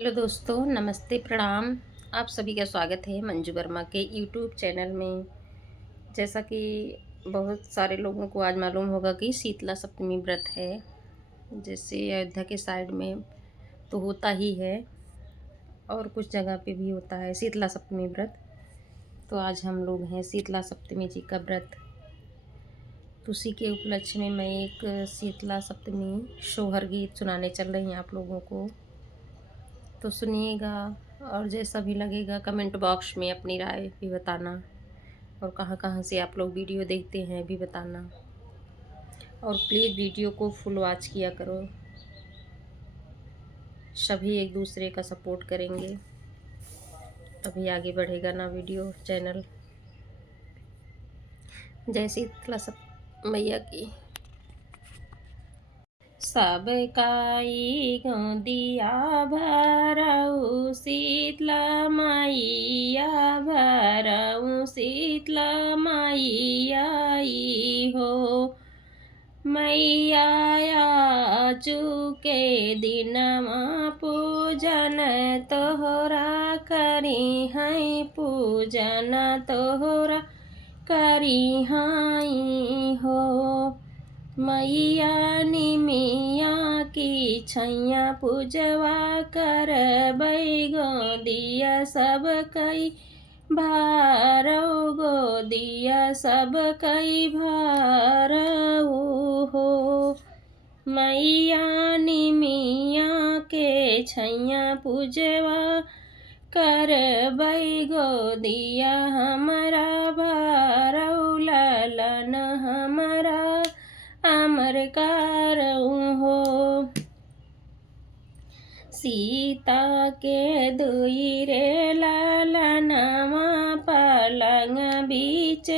Hello दोस्तों, नमस्ते, प्रणाम। आप सभी का स्वागत है मंजू वर्मा के यूट्यूब चैनल में। जैसा कि बहुत सारे लोगों को आज मालूम होगा कि शीतला सप्तमी व्रत है। जैसे अयोध्या के साइड में तो होता ही है और कुछ जगह पे भी होता है शीतला सप्तमी व्रत। तो आज हम लोग हैं शीतला सप्तमी जी का व्रत। तो उसी के उपलक्ष्य में मैं एक शीतला सप्तमी सोहर गीत सुनाने चल रही हूँ आप लोगों को। तो सुनिएगा और जैसा भी लगेगा कमेंट बॉक्स में अपनी राय भी बताना, और कहाँ कहाँ से आप लोग वीडियो देखते हैं भी बताना। और प्लीज़ वीडियो को फुल वॉच किया करो, सभी एक दूसरे का सपोर्ट करेंगे तभी आगे बढ़ेगा ना वीडियो चैनल। जय शीतला सब मैया की। सब काई गोदिया भरऊ शीतला मैया भरऊ शीतला मैया आई हो। मैया चुके दिनमा पूजन तोहरा करी हैं पूजन तोहरा करी हाई हो। मैया निमिया की छैया पूजवा कर गोदिया सब कई भारौ गोदिया सब कई भारऊ हो। मैया निमिया के छैया पूजवा कर गोदिया हमरा भारौ ललन हमरा अमर कारऊ हो। सीता के दुई रे लालनवा पलंग बीच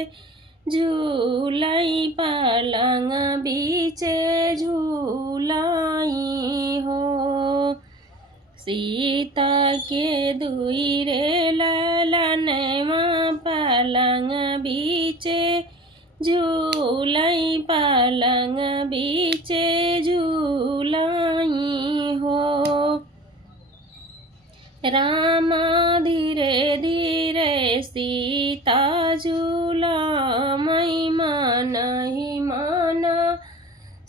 झूलाई पलंग बीच झूलाई हो। सीता के दुई रे लालनवा पलंग बीच झूलाई पलंग बीच झूलाई हो। रामा धीरे धीरे सीता झूला मई मानहि माना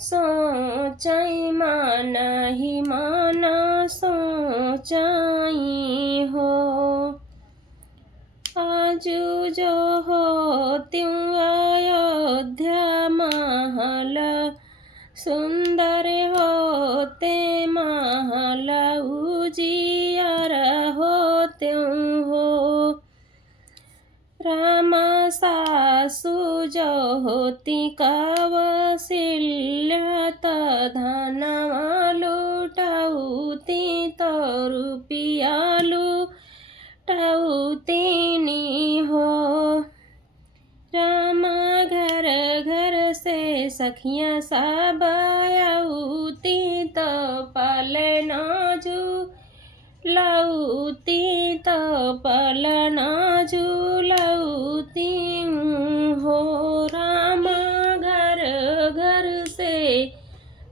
सोचाई मानहि माना सोचाई हो। आजू जो हो त्यों अयोध्या महल सुंदर होते महल उजियार होते हो। रामा सासु जो होती कवसिल्या धनवा लुटाऊती तो रुपिया लुटाऊतीनी हो। रामा घर घर से सखियाँ सब आऊती तो पलना झूलाऊती तो पलना झूलाऊती हो। रामा घर घर से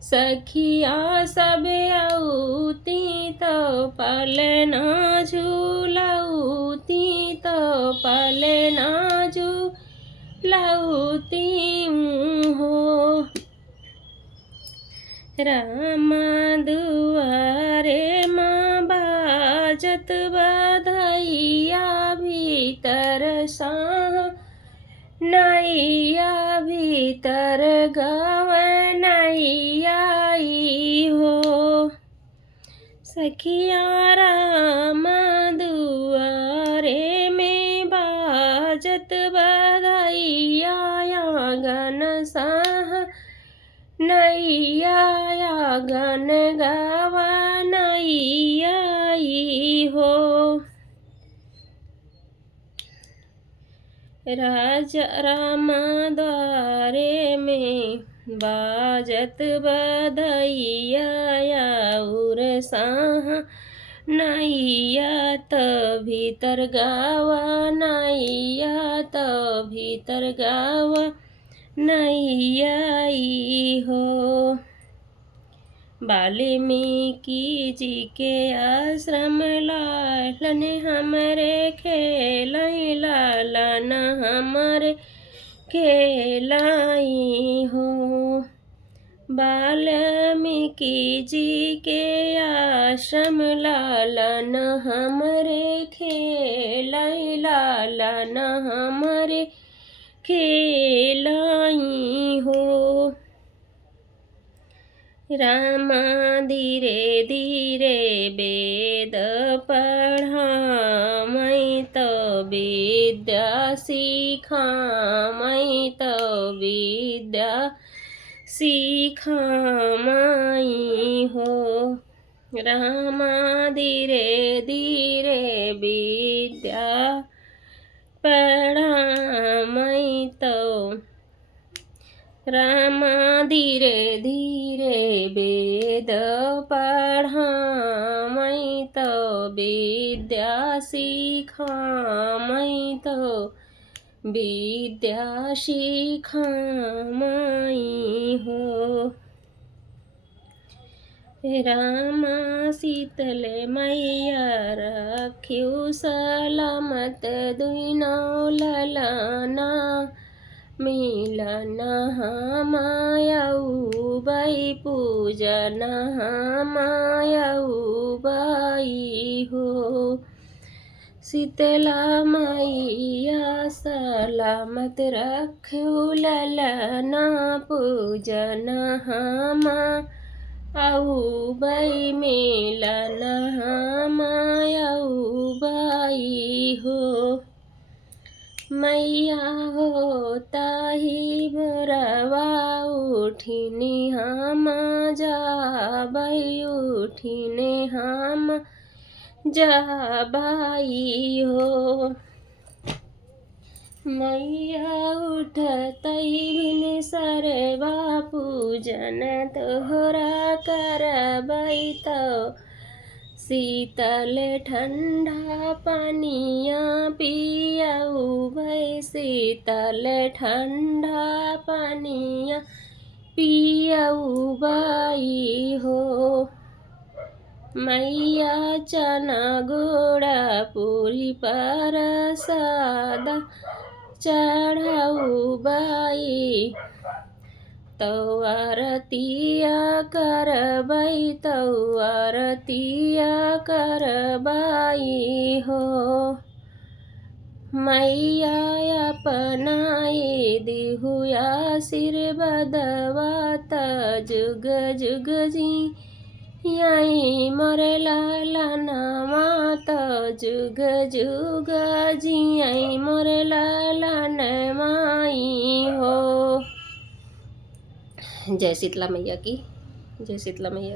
सखियाँ सब आऊती तो पलना झूलाऊती तो पलना झूलाऊती हो। रामा दुआरे माँ बाजत बधैया भीतर साह नैया भीतर गवनैया हो। सखिया रामा दुआरे में बाजत बधैया आंगन साह नैया आंगन गवनैया हो। राजा रामा द्वारे में बाजत बधैया और साह नैया त भीतर गावा नैया त भीतर गावा नैया हो। वाल्मीकि जी के आश्रम लालन हमरे खेलाई लालन हमरे खेलाई हो। वाल्मीकि जी के आश्रम लालन हमरे खेलाई लालन हमरे खेलाई हो। रामा धीरे धीरे वेद पढ़ामै त विद्या सिखामै त विद्या सिखामै हो। रामा धीरे धीरे विद्या पढ़ामै त रामा धीरे धीरे वेद पढ़ामै त विद्या सिखामै त विद्या सिखामै हो। रामा शीतल मैया रख्यौ सलामत दुइनौ ललना मिलन हमायौबै पूजन हमायौबै हो। शीतला मैया सलामत रख्यौ ललना पूजन हमायौबै मिलन हमायौबै हो। मैया हो ताही भोरवा उठिने हम जाबै उठिने हम जाबै हो। मैया उठतै बिन सरवा पूजन तोहरा करबै त शीतल ठंडा पानिया पियौबै शीतल ठंडा पानिया पियौबै हो। मैया चना गुड़ा पूरी प्रसाद चढ़ौबै तौ आरतिया करबै तौ आरतिया करबै हो। मैया अपनाए दिहु आशीर्वादवा त जुग जुग जियाई मोर लालनवा त जुग जुग जियाई मोर लालनवाई हो। जय शीतला मैया की, जय शीतला मैया।